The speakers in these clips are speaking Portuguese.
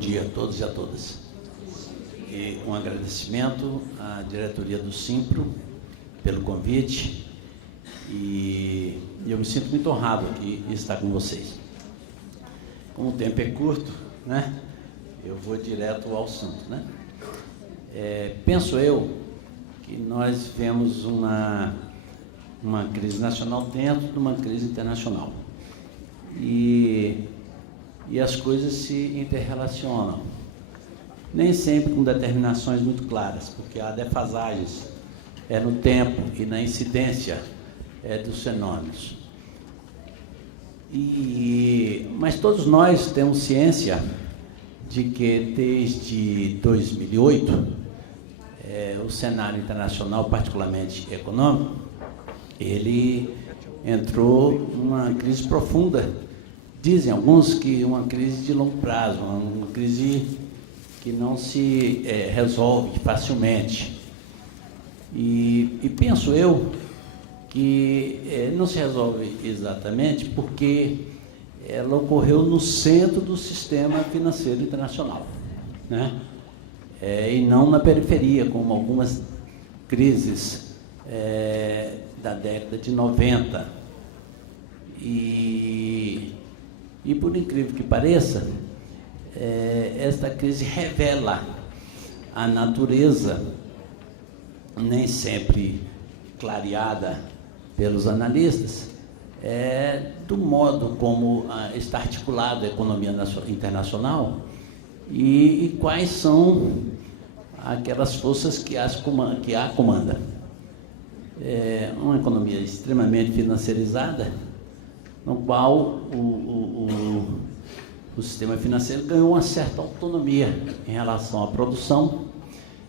dia a todos e a todas. E um agradecimento à diretoria do Simpro pelo convite, e eu me sinto muito honrado aqui em estar com vocês. Como o tempo é curto, né, eu vou direto ao assunto, né? Penso eu que nós vivemos uma crise nacional dentro de uma crise internacional. E as coisas se interrelacionam. Nem sempre com determinações muito claras, porque há defasagens no tempo e na incidência dos fenômenos. Mas todos nós temos ciência de que desde 2008 o cenário internacional, particularmente econômico, ele entrou numa crise profunda. Dizem alguns que uma crise de longo prazo, uma crise que não se resolve facilmente. E penso eu que não se resolve exatamente porque ela ocorreu no centro do sistema financeiro internacional, né? E não na periferia, como algumas crises da década de 90. E por incrível que pareça, esta crise revela a natureza, nem sempre clareada pelos analistas, do modo como está articulada a economia internacional e quais são aquelas forças que a comandam. Uma economia extremamente financiarizada, no qual o sistema financeiro ganhou uma certa autonomia em relação à produção,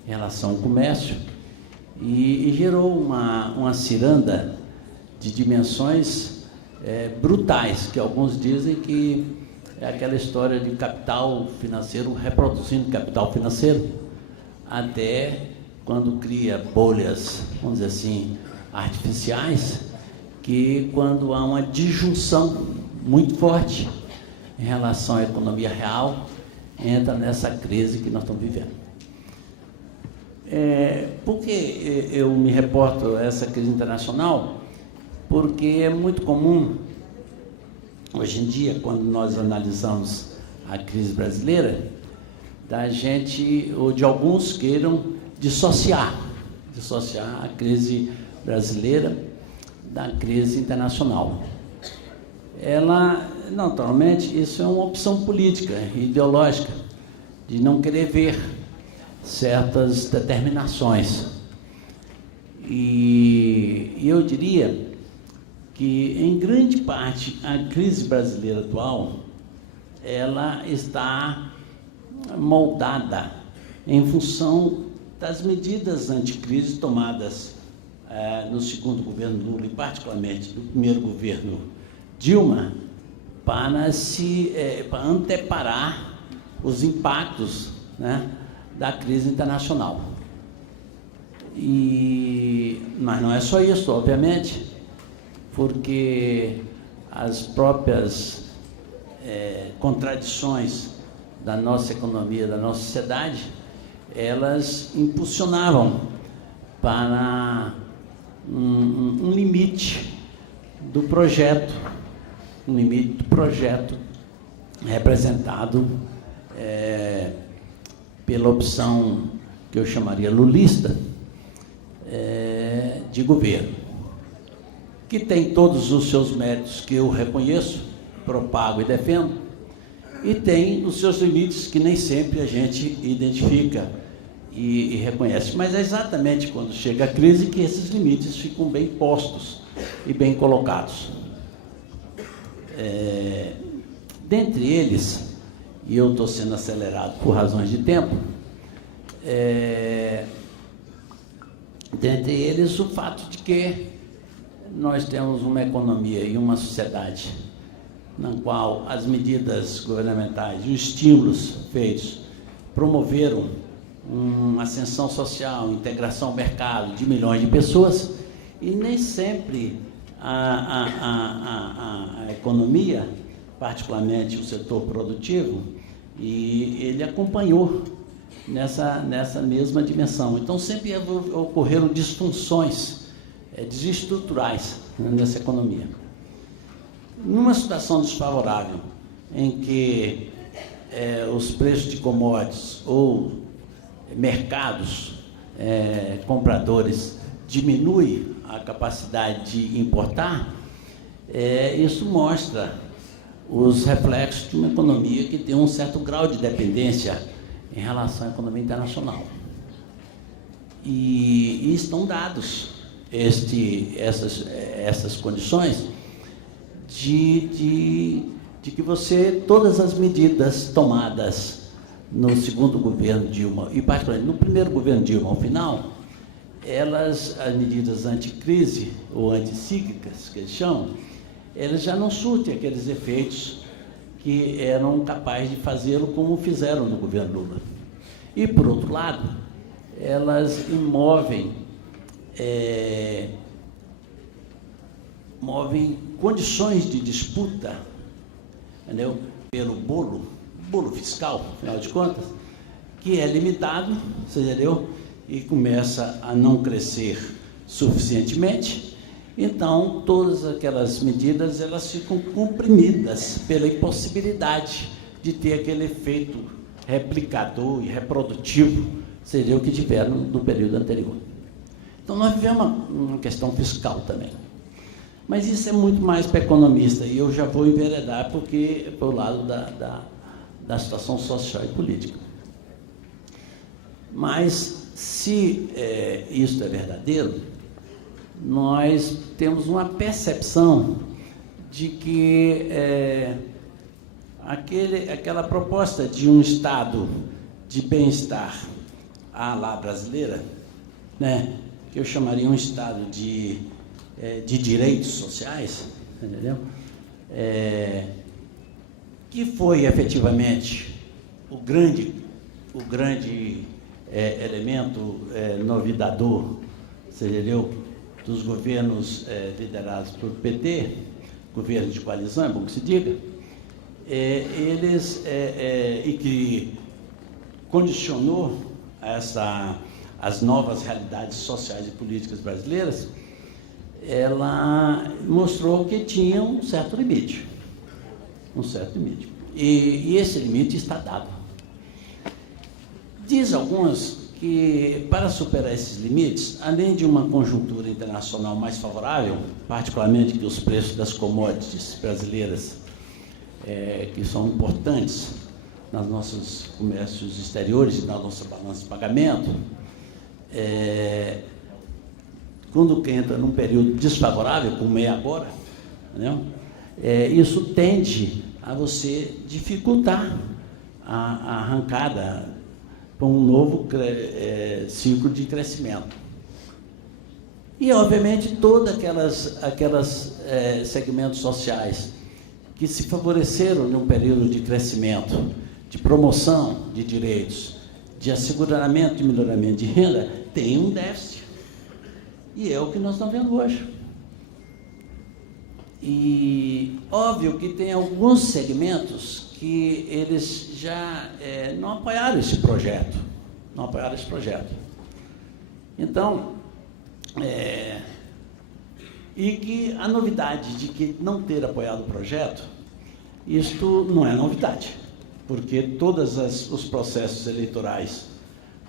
em relação ao comércio, e gerou uma ciranda de dimensões brutais, que alguns dizem que é aquela história de capital financeiro reproduzindo capital financeiro, até quando cria bolhas, vamos dizer assim, artificiais, que quando há uma disjunção muito forte em relação à economia real, entra nessa crise que nós estamos vivendo. Por que eu me reporto a essa crise internacional? Porque é muito comum, hoje em dia, quando nós analisamos a crise brasileira, da gente, ou de alguns queiram dissociar a crise brasileira da crise internacional. Naturalmente, isso é uma opção política, ideológica, de não querer ver certas determinações. E eu diria que, em grande parte, a crise brasileira atual, ela está moldada em função das medidas anticrise tomadas no segundo governo Lula, e particularmente no primeiro governo Dilma, para anteparar os impactos, né, da crise internacional. Mas não é só isso, obviamente, porque as próprias contradições da nossa economia, da nossa sociedade, elas impulsionavam para um limite do projeto, representado pela opção que eu chamaria lulista de governo, que tem todos os seus méritos que eu reconheço, propago e defendo, e tem os seus limites que nem sempre a gente identifica e reconhece. Mas é exatamente quando chega a crise que esses limites ficam bem postos e bem colocados. Dentre eles, e eu estou sendo acelerado por razões de tempo, dentre eles o fato de que nós temos uma economia e uma sociedade na qual as medidas governamentais e os estímulos feitos promoveram uma ascensão social, integração ao mercado de milhões de pessoas, e nem sempre a economia, particularmente o setor produtivo e ele acompanhou nessa mesma dimensão. Então, sempre ocorreram disfunções desestruturais nessa economia. Numa situação desfavorável, em que os preços de commodities ou mercados compradores diminuem a capacidade de importar, isso mostra os reflexos de uma economia que tem um certo grau de dependência em relação à economia internacional. E estão dados essas condições de que todas as medidas tomadas no segundo governo Dilma, e particularmente no primeiro governo Dilma ao final, as medidas anticrise ou anticíclicas, que eles chamam, elas já não surtem aqueles efeitos que eram capazes de fazê-lo como fizeram no governo Lula. E, por outro lado, elas movem condições de disputa, entendeu? Pelo bolo fiscal, afinal de contas, que é limitado, você entendeu? E começa a não crescer suficientemente. Então, todas aquelas medidas, elas ficam comprimidas pela impossibilidade de ter aquele efeito replicador e reprodutivo, seria o que tiveram no período anterior. Então, nós vivemos uma questão fiscal também. Mas isso é muito mais para economista, e eu já vou enveredar porque é pelo lado da situação social e política. Mas, se isso é verdadeiro, nós temos uma percepção de que aquela proposta de um estado de bem-estar à la brasileira, né, que eu chamaria um estado de direitos sociais, entendeu? Que foi efetivamente o grande elemento novidador, entendeu? Dos governos liderados por PT, governo de coalizão, é bom que se diga, e que condicionou as novas realidades sociais e políticas brasileiras, ela mostrou que tinha um certo limite. E esse limite está dado. Diz alguns que, para superar esses limites, além de uma conjuntura internacional mais favorável, particularmente que os preços das commodities brasileiras, que são importantes nos nossos comércios exteriores e na nossa balança de pagamento, quando entra num período desfavorável, como é agora, né, isso tende a você dificultar a arrancada para um novo ciclo de crescimento. E, obviamente, todos aquelas segmentos sociais que se favoreceram num período de crescimento, de promoção de direitos, de asseguramento e melhoramento de renda, têm um déficit. E é o que nós estamos vendo hoje. E óbvio que tem alguns segmentos que eles já não apoiaram esse projeto. Então, e que a novidade de que não ter apoiado o projeto, isto não é novidade, porque todos os processos eleitorais,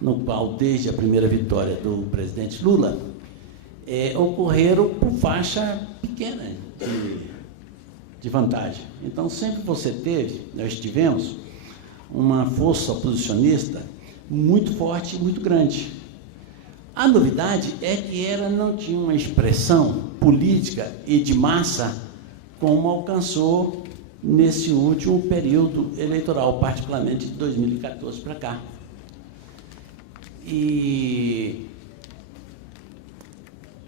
no qual, desde a primeira vitória do presidente Lula, ocorreram por faixa pequena de vantagem. Então, sempre nós tivemos uma força oposicionista muito forte e muito grande. A novidade é que ela não tinha uma expressão política e de massa como alcançou nesse último período eleitoral, particularmente de 2014 para cá. E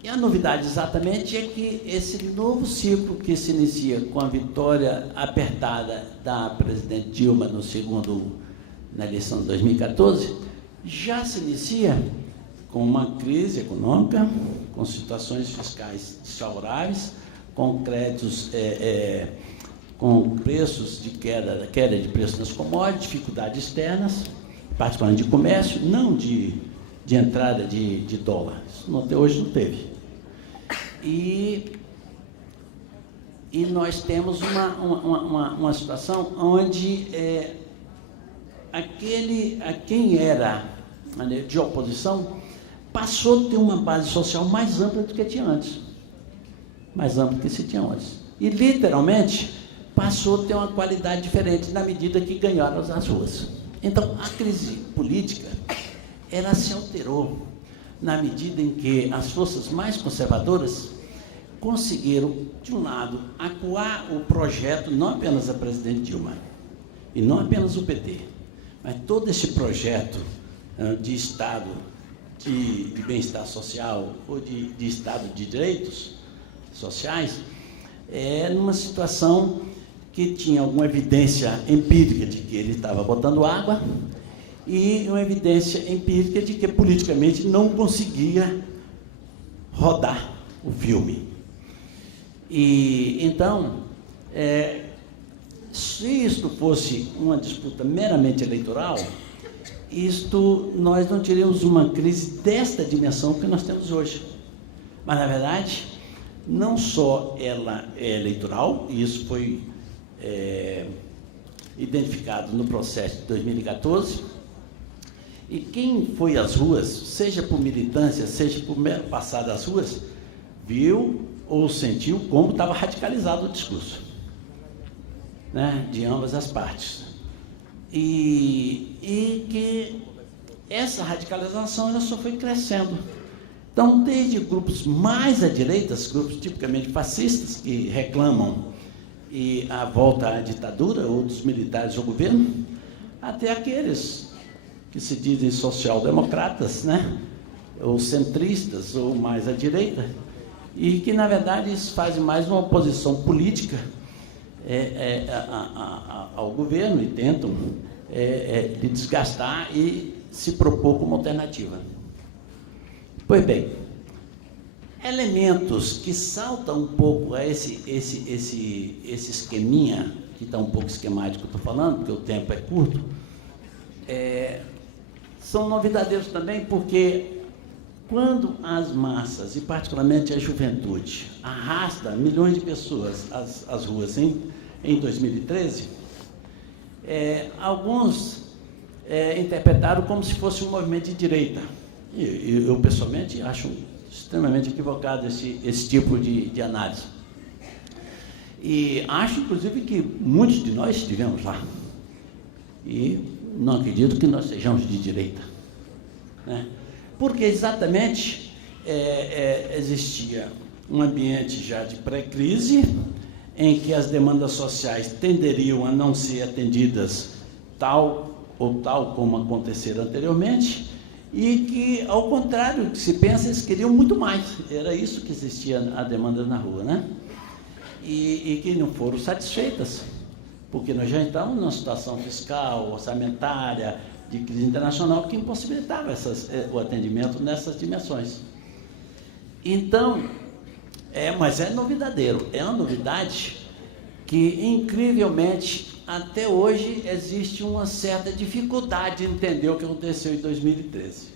a novidade exatamente é que esse novo ciclo que se inicia com a vitória apertada da presidente Dilma na eleição de 2014, já se inicia com uma crise econômica, com situações fiscais desfavoráveis, com créditos com preços de queda de preços nas commodities, dificuldades externas, particularmente de comércio, não de entrada de dólar. Isso hoje não teve. E nós temos uma situação onde quem era de oposição passou a ter uma base social mais ampla do que tinha antes. Mais ampla do que se tinha antes. E, literalmente, passou a ter uma qualidade diferente na medida que ganharam as ruas. Então, a crise política, ela se alterou na medida em que as forças mais conservadoras conseguiram, de um lado, acuar o projeto, não apenas da presidente Dilma, e não apenas o PT, mas todo esse projeto de Estado de bem-estar social ou de Estado de direitos sociais, numa situação que tinha alguma evidência empírica de que ele estava botando água e uma evidência empírica de que politicamente não conseguia rodar o filme. E então, se isto fosse uma disputa meramente eleitoral, nós não teríamos uma crise desta dimensão que nós temos hoje. Mas, na verdade, não só ela é eleitoral, e isso foi identificado no processo de 2014, e quem foi às ruas, seja por militância, seja por mero passar das ruas, viu ou sentiu como estava radicalizado o discurso, né, de ambas as partes. E que essa radicalização ela só foi crescendo. Então, desde grupos mais à direita, grupos tipicamente fascistas, que reclamam a volta à ditadura ou dos militares ao governo, até aqueles que se dizem social-democratas, né, ou centristas, ou mais à direita, e que, na verdade, isso fazem mais uma oposição política ao governo e tentam lhe desgastar e se propor como alternativa. Pois bem, elementos que saltam um pouco a esse esqueminha, que está um pouco esquemático que eu estou falando, porque o tempo é curto, são novidadeiros também, porque quando as massas, e particularmente a juventude, arrasta milhões de pessoas às ruas em 2013, alguns interpretaram como se fosse um movimento de direita. E eu, pessoalmente, acho extremamente equivocado esse tipo de análise. E acho, inclusive, que muitos de nós estivemos lá. E não acredito que nós sejamos de direita, né? Porque exatamente existia um ambiente já de pré-crise, em que as demandas sociais tenderiam a não ser atendidas tal como aconteceram anteriormente, e que, ao contrário do que se pensa, eles queriam muito mais. Era isso que existia a demanda na rua, né? E que não foram satisfeitas, porque nós já estamos numa situação fiscal, orçamentária, de crise internacional, que impossibilitava o atendimento nessas dimensões. Então, mas é novidadeiro, é uma novidade que, incrivelmente, até hoje existe uma certa dificuldade de entender o que aconteceu em 2013.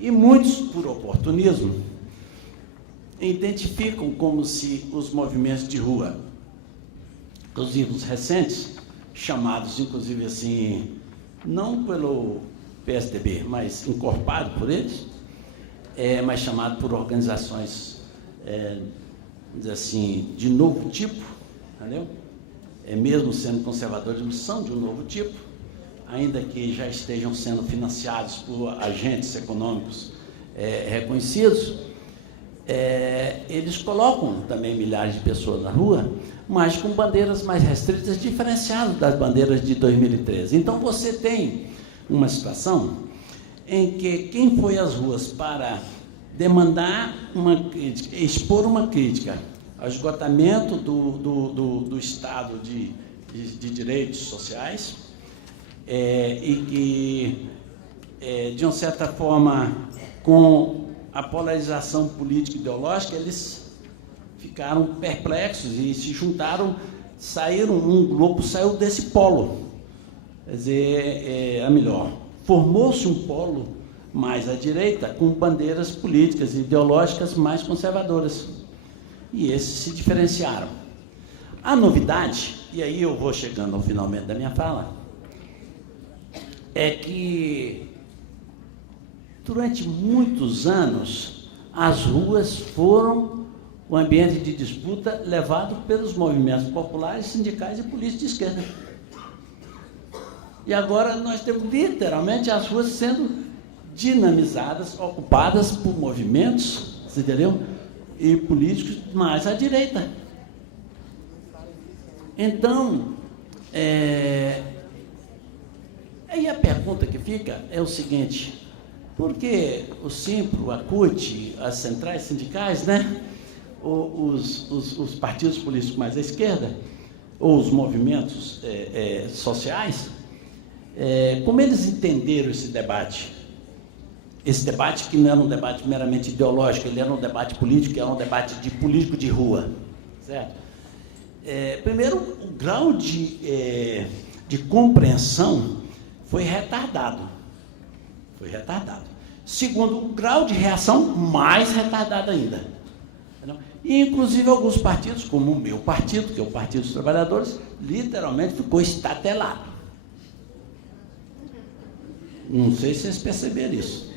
E muitos, por oportunismo, identificam como se os movimentos de rua, inclusive os recentes, chamados, inclusive assim, não pelo PSDB, mas encorpado por eles, mas chamado por organizações, assim, de novo tipo, entendeu? Mesmo sendo conservadores, são de um novo tipo, ainda que já estejam sendo financiados por agentes econômicos reconhecidos, eles colocam também milhares de pessoas na rua, mas com bandeiras mais restritas, diferenciadas das bandeiras de 2013. Então, você tem uma situação em que quem foi às ruas para demandar uma crítica, expor uma crítica ao esgotamento do Estado de direitos sociais, e que, de uma certa forma, com a polarização política e ideológica, eles ficaram perplexos e se juntaram um grupo saiu desse polo, quer dizer, melhor, formou-se um polo mais à direita, com bandeiras políticas e ideológicas mais conservadoras, e esses se diferenciaram. A novidade, e aí eu vou chegando ao finalmente da minha fala, é que durante muitos anos as ruas foram o ambiente de disputa levado pelos movimentos populares, sindicais e políticos de esquerda. E agora nós temos literalmente as ruas sendo dinamizadas, ocupadas por movimentos, você entendeu? E políticos mais à direita. Então, aí a pergunta que fica é o seguinte: por que o Simpro, a CUT, as centrais sindicais, né, os partidos políticos mais à esquerda, ou os movimentos sociais, como eles entenderam esse debate? Esse debate que não era um debate meramente ideológico, ele era um debate político, era um debate de político de rua, certo? Primeiro, o grau de compreensão foi retardado. Foi retardado. Segundo, o grau de reação mais retardado ainda. Entendeu? E, inclusive, alguns partidos, como o meu partido, que é o Partido dos Trabalhadores, literalmente ficou estatelado. Não sei se vocês perceberam isso.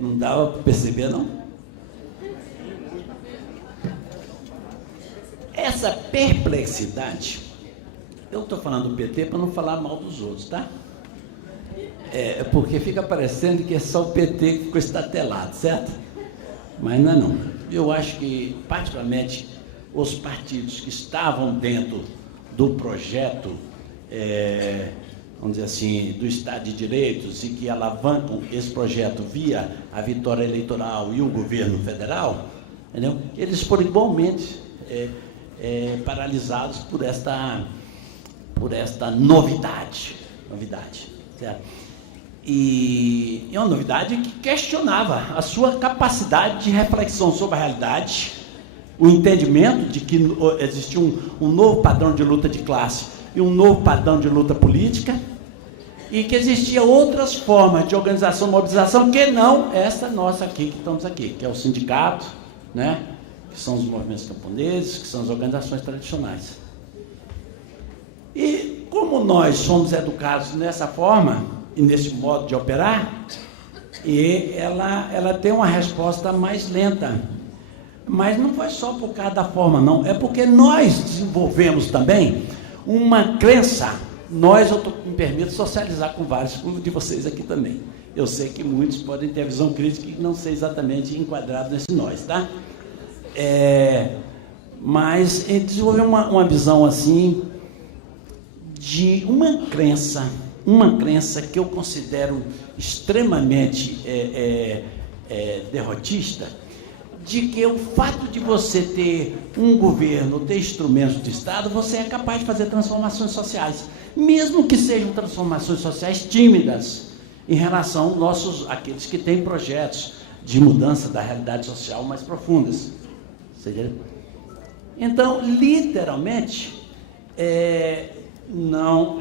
Não dava para perceber, não? Essa perplexidade, eu estou falando do PT para não falar mal dos outros, tá? Porque fica parecendo que é só o PT que ficou estatelado, certo? Mas não é não. Eu acho que, particularmente, os partidos que estavam dentro do projeto, vamos dizer assim, do Estado de Direitos e que alavancam esse projeto via a vitória eleitoral e o governo federal, entendeu? Eles foram igualmente paralisados por esta novidade, certo? E é uma novidade que questionava a sua capacidade de reflexão sobre a realidade, o entendimento de que existia um novo padrão de luta de classe e um novo padrão de luta política, e que existia outras formas de organização e mobilização que não essa nossa aqui, que estamos aqui, que é o sindicato, né? Que são os movimentos camponeses, que são as organizações tradicionais. E como nós somos educados nessa forma e nesse modo de operar, e ela tem uma resposta mais lenta. Mas não foi só por causa da forma, não. É porque nós desenvolvemos também uma crença. Me permito socializar com vários de vocês aqui também. Eu sei que muitos podem ter a visão crítica e não ser exatamente enquadrado nesse nós, tá? Mas desenvolveu uma visão assim de uma crença que eu considero extremamente derrotista, de que o fato de você ter um governo, ter instrumentos de Estado, você é capaz de fazer transformações sociais, mesmo que sejam transformações sociais tímidas, em relação àqueles que têm projetos de mudança da realidade social mais profundas. Então, literalmente,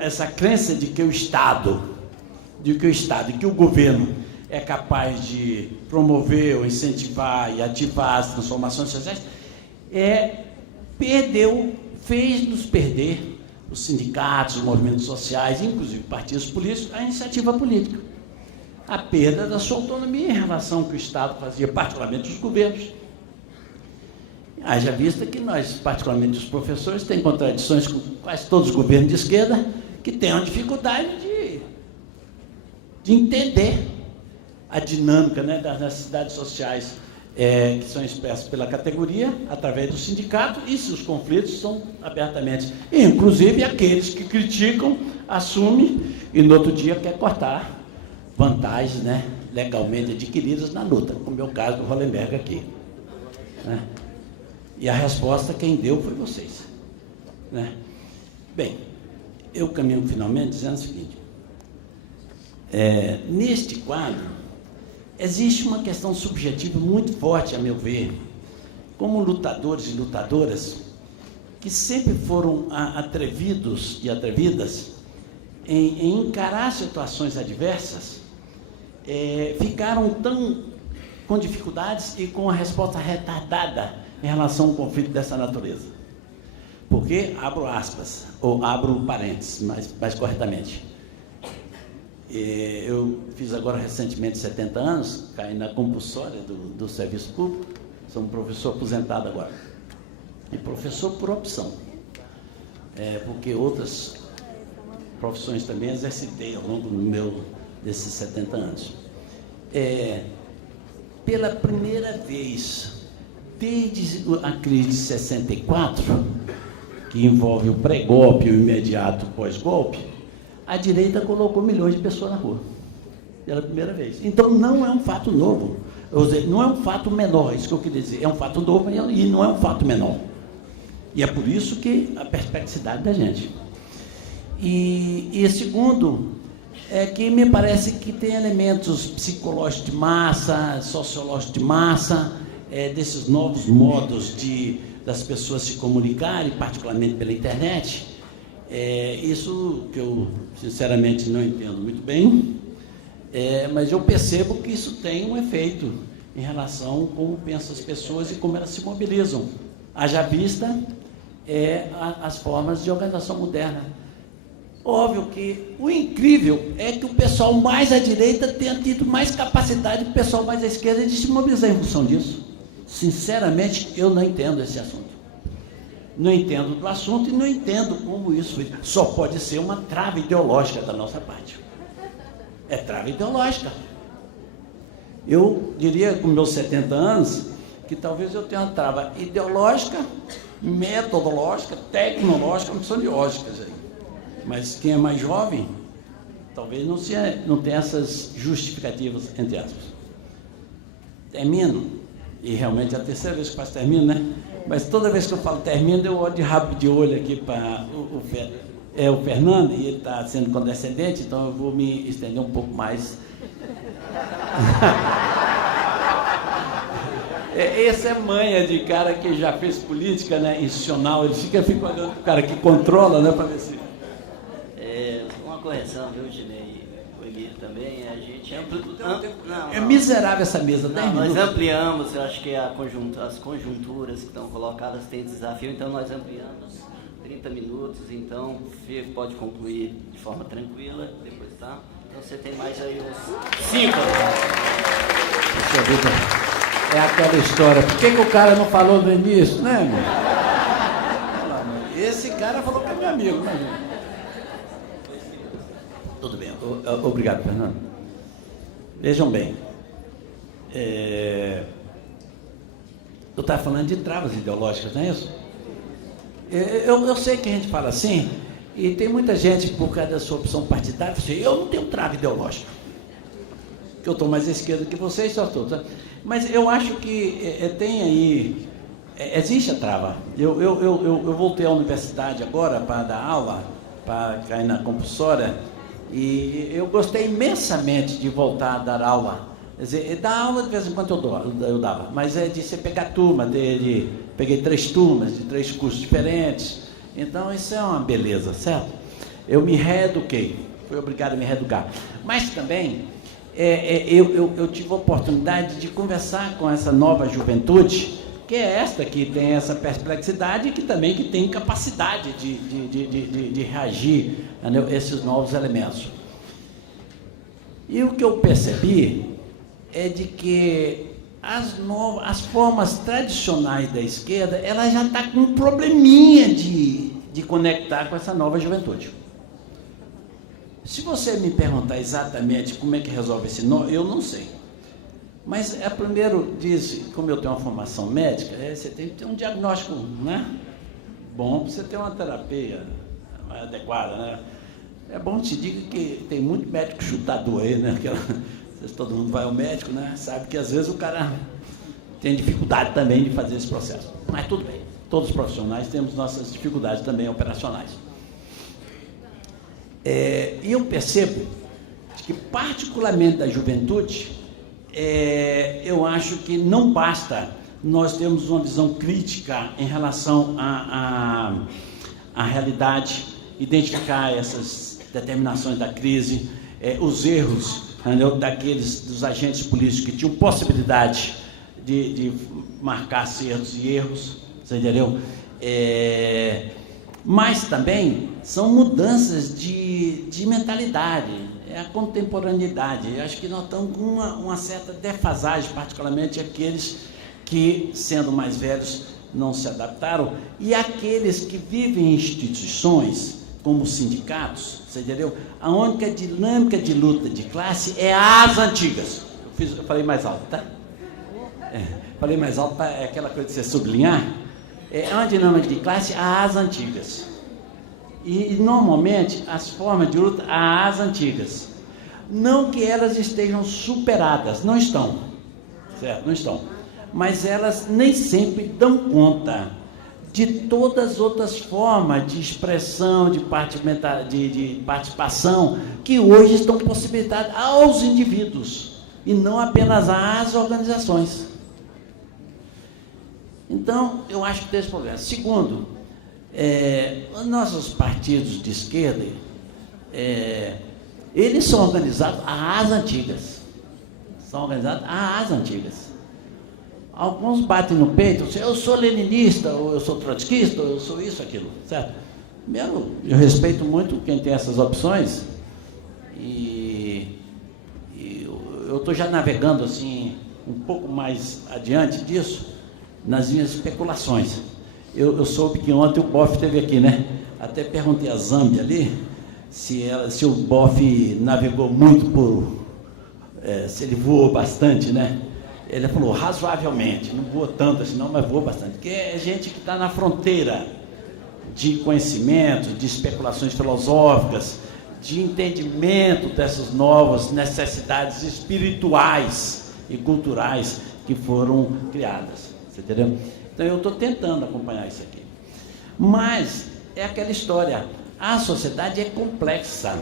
essa crença de que o Estado, e que o governo é capaz de promover ou incentivar e ativar as transformações sociais, fez-nos perder os sindicatos, os movimentos sociais, inclusive partidos políticos, a iniciativa política. A perda da sua autonomia em relação ao que o Estado fazia, particularmente os governos. Haja vista que nós, particularmente os professores, temos contradições com quase todos os governos de esquerda, que têm uma dificuldade de entender a dinâmica, né, das necessidades sociais que são expressas pela categoria, através do sindicato, e se os conflitos são abertamente. Inclusive aqueles que criticam, assumem, e no outro dia quer cortar vantagens, né, legalmente adquiridas na luta, como é o caso do Hollenberg aqui. Né? E a resposta quem deu foi vocês. Né? Bem, eu caminho finalmente dizendo o seguinte: neste quadro, existe uma questão subjetiva muito forte, a meu ver. Como lutadores e lutadoras, que sempre foram atrevidos e atrevidas em encarar situações adversas, ficaram tão com dificuldades e com a resposta retardada em relação a um conflito dessa natureza. Porque, abro aspas, ou abro parênteses, mais corretamente, eu fiz agora recentemente 70 anos, caí na compulsória do serviço público, sou um professor aposentado agora, e professor por opção, porque outras profissões também exercitei ao longo desses 70 anos. Pela primeira vez, desde a crise de 64, que envolve o pré-golpe e o imediato pós-golpe, a direita colocou milhões de pessoas na rua, pela primeira vez. Então, não é um fato novo, não é um fato menor, isso que eu queria dizer, é um fato novo e não é um fato menor. E é por isso que a perplexidade da gente. E segundo, é que me parece que tem elementos psicológicos de massa, sociológicos de massa, desses novos modos das pessoas se comunicarem, particularmente pela internet. Isso que eu, sinceramente, não entendo muito bem, mas eu percebo que isso tem um efeito em relação a como pensam as pessoas e como elas se mobilizam. Haja vista as formas de organização moderna. Óbvio que o incrível é que o pessoal mais à direita tenha tido mais capacidade que o pessoal mais à esquerda de se mobilizar em função disso. Sinceramente, eu não entendo esse assunto. Não entendo do assunto e não entendo como isso só pode ser uma trava ideológica da nossa parte. É trava ideológica. Eu diria, com meus 70 anos, que talvez eu tenha uma trava ideológica, metodológica, tecnológica, não são lógicas aí. Mas quem é mais jovem, talvez não tenha essas justificativas, entre aspas. Termino, e realmente é a terceira vez que eu faço termino, né? Mas toda vez que eu falo termino, eu olho de rabo de olho aqui para o Fernando, e ele está sendo condescendente, então eu vou me estender um pouco mais. Essa é manha de cara que já fez política, né, institucional, ele fica olhando para o cara que controla, né, para ver se... Uma correção, viu, Dinei? O Emílio também, a gente é miserável essa mesa, não, nós ampliamos, eu acho que as conjunturas que estão colocadas têm desafio, então nós ampliamos 30 minutos, então o pode concluir de forma tranquila, depois, tá? Então você tem mais aí uns 5. É aquela história, por que o cara não falou no início, né, irmão? Esse cara falou que é meu amigo, né, gente? Tudo bem, obrigado, Fernando. Vejam bem, eu estava falando de travas ideológicas, não é isso? Eu sei que a gente fala assim, e tem muita gente, por causa da sua opção partidária, assim, eu não tenho trava ideológica, que eu estou mais à esquerda que vocês, só estou. Mas eu acho que tem aí, existe a trava. Eu voltei à universidade agora para dar aula, para cair na compulsória, e eu gostei imensamente de voltar a dar aula. Quer dizer, dar aula de vez em quando eu dava, mas é de você pegar turma, peguei 3 turmas de 3 cursos diferentes, então isso é uma beleza, certo? Eu me reeduquei, fui obrigado a me reeducar. Mas também, eu tive a oportunidade de conversar com essa nova juventude, que é esta que tem essa perplexidade e que também que tem capacidade de reagir a esses novos elementos. E o que eu percebi é de que as formas tradicionais da esquerda, ela já está com um probleminha de conectar com essa nova juventude. Se você me perguntar exatamente como é que resolve esse nó, eu não sei. Mas primeiro diz, como eu tenho uma formação médica, você tem que ter um diagnóstico, né? Bom para você ter uma terapia adequada, né? É bom que te diga que tem muito médico chutador aí, né? Todo mundo vai ao médico, né? Sabe que às vezes o cara tem dificuldade também de fazer esse processo. Mas tudo bem, todos os profissionais temos nossas dificuldades também operacionais. E eu percebo que, particularmente da juventude, eu acho que não basta nós temos uma visão crítica em relação à realidade, identificar essas determinações da crise, os erros, entendeu? Dos agentes políticos que tinham possibilidade de marcar acertos e erros, você entendeu? Mas também são mudanças de mentalidade, a contemporaneidade. Eu acho que nós estamos com uma certa defasagem, particularmente aqueles que, sendo mais velhos, não se adaptaram, e aqueles que vivem em instituições, como sindicatos, você entendeu? A única dinâmica de luta de classe é as antigas. Eu falei mais alto, tá? Falei mais alto, é aquela coisa de você sublinhar. É uma dinâmica de classe às antigas. E, normalmente, as formas de luta às antigas. Não que elas estejam superadas, não estão, certo? Não estão. Mas elas nem sempre dão conta de todas as outras formas de expressão, de participação, que hoje estão possibilitadas aos indivíduos, e não apenas às organizações. Então, eu acho que tem esse problema. Segundo, os nossos partidos de esquerda, eles são organizados às antigas. São organizados às antigas. Alguns batem no peito, eu sou leninista, ou eu sou trotskista, ou eu sou isso, aquilo, certo? Eu respeito muito quem tem essas opções, e eu estou já navegando assim, um pouco mais adiante disso, nas minhas especulações. Eu soube que ontem o Boff esteve aqui, né? Até perguntei a Zâmbia ali, se o Boff navegou muito se ele voou bastante, né? Ele falou razoavelmente, não voou tanto assim não, mas voou bastante, porque é gente que está na fronteira de conhecimento, de especulações filosóficas, de entendimento dessas novas necessidades espirituais e culturais que foram criadas, você entendeu? Então eu estou tentando acompanhar isso aqui. Mas é aquela história, a sociedade é complexa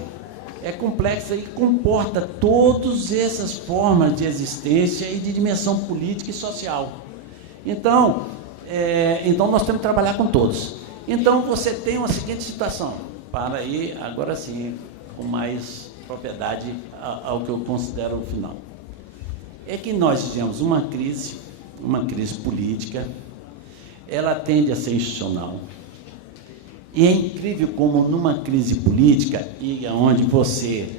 e comporta todas essas formas de existência e de dimensão política e social. Então nós temos que trabalhar com todos. Então você tem uma seguinte situação, para ir agora sim, com mais propriedade ao que eu considero o final. É que nós tivemos uma crise política, ela tende a ser institucional. E é incrível como numa crise política, e onde você,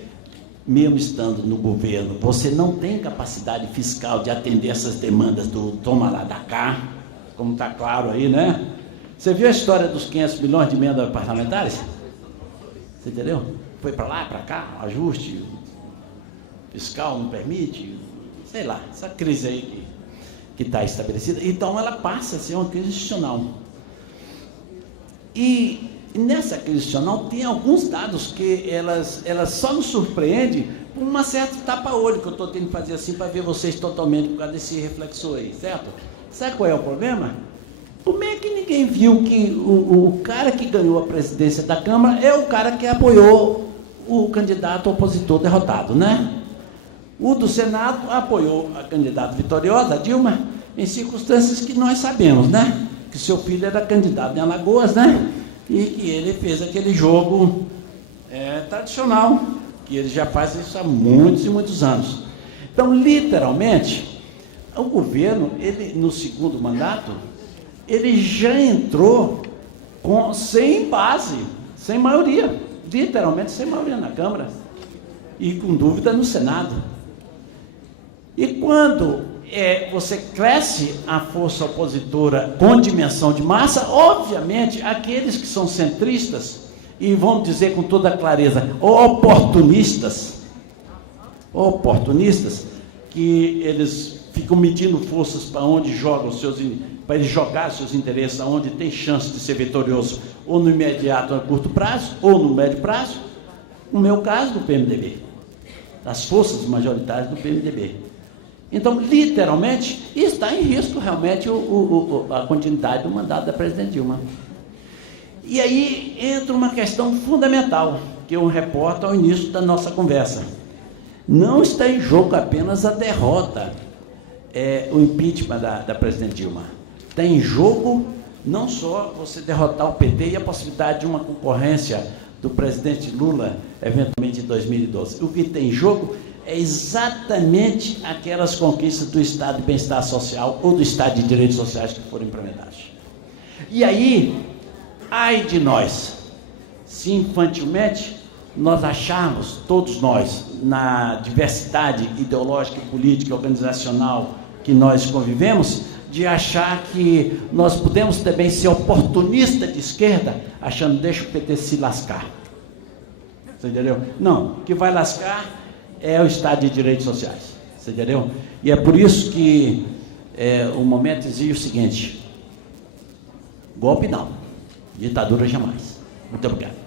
mesmo estando no governo, você não tem capacidade fiscal de atender essas demandas do toma lá da cá, como está claro aí, né? Você viu a história dos 500 milhões de emendas parlamentares? Você entendeu? Foi para lá, para cá, ajuste fiscal não permite, sei lá, essa crise aí que está estabelecida. Então ela passa a ser uma crise institucional. E nessa crise institucional tem alguns dados que elas só nos surpreendem por uma certa tapa-olho que eu estou tendo que fazer assim para ver vocês totalmente por causa desse reflexor aí, certo? Sabe qual é o problema? Como é que ninguém viu que o cara que ganhou a presidência da Câmara é o cara que apoiou o candidato opositor derrotado, né? O do Senado apoiou a candidata vitoriosa, Dilma, em circunstâncias que nós sabemos, né? Que seu filho era candidato em Alagoas, né? E que ele fez aquele jogo tradicional, que ele já faz isso há muitos e muitos anos. Então, literalmente, o governo, ele, no segundo mandato, ele já entrou sem base, sem maioria, literalmente sem maioria na Câmara, e com dúvida no Senado. E quando você cresce a força opositora com dimensão de massa, obviamente, aqueles que são centristas, e vamos dizer com toda clareza, oportunistas, que eles ficam medindo forças para onde jogam para eles jogar seus interesses, aonde tem chance de ser vitorioso, ou no imediato, a curto prazo, ou no médio prazo, no meu caso, do PMDB, das forças majoritárias do PMDB. Então, literalmente, está em risco realmente a continuidade do mandato da presidente Dilma. E aí entra uma questão fundamental, que eu reporto ao início da nossa conversa. Não está em jogo apenas a derrota o impeachment da presidente Dilma. Está em jogo não só você derrotar o PT e a possibilidade de uma concorrência do presidente Lula, eventualmente em 2012. O que tem em jogo é exatamente aquelas conquistas do Estado de Bem-Estar Social ou do Estado de Direitos Sociais que foram implementados. E aí, ai de nós, se infantilmente nós acharmos, todos nós, na diversidade ideológica, política, organizacional que nós convivemos, de achar que nós podemos também ser oportunistas de esquerda, achando, deixa o PT se lascar. Você entendeu? Não, o que vai lascar é o Estado de Direitos Sociais. Você entendeu? E é por isso que o momento exige o seguinte: golpe não, ditadura jamais. Muito obrigado.